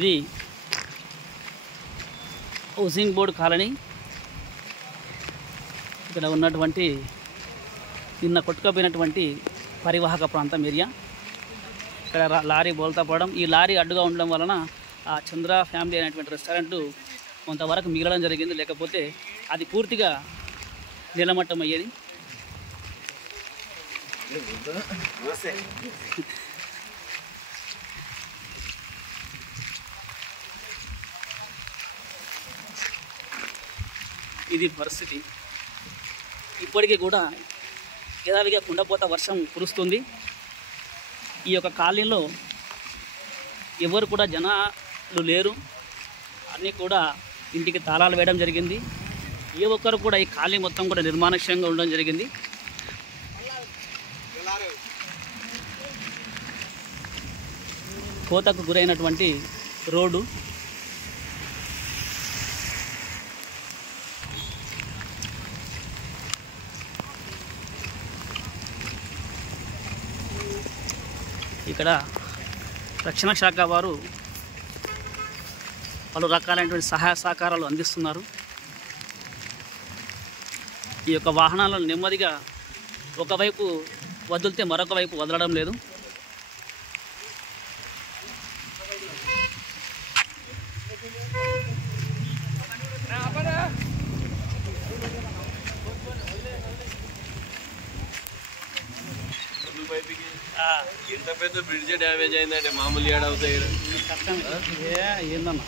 ఇది housing board colony. ఇక్కడ ఉన్నటువంటి నిన్న కొట్టుకపోయినటువంటి పరివాహక ప్రాంతం ఏరియా. ఇక్కడ లారీ బోల్తా పడడం, ఈ లారీ అడ్డుగా ఉండడం వలన ఆ చంద్ర ఫ్యామిలీ అనేటువంటి రెస్టారెంట్ కొంతవరకు మిగలడం జరిగింది, లేకపోతే అది పూర్తిగా నీలమట్టం అయ్యేది. ఇది పరిస్థితి. ఇప్పటికీ కూడా యథావిధిగా కుండపోత వర్షం కురుస్తుంది. ఈ యొక్క కాలనీలో ఎవరు కూడా జనాలు లేరు, అన్నీ కూడా ఇంటికి తాళాలు వేయడం జరిగింది. ఏ ఒక్కరు కూడా ఈ కాలనీ మొత్తం కూడా నిర్మానుష్యంగా ఉండడం జరిగింది. కోతకు గురైనటువంటి రోడ్డు. ఇక్కడ రక్షణ శాఖ వారు పలు రకాలైనటువంటి సహాయ సహకారాలు అందిస్తున్నారు. ఈ యొక్క వాహనాలను నెమ్మదిగా ఒకవైపు వదిలితే మరొక వైపు వదలడం లేదు. ఇంత పెద్ద బ్రిడ్జ్ డ్యామేజ్ అయిందంటే మామూలు ఏడవుతాయి కష్టం ఏందన్నా.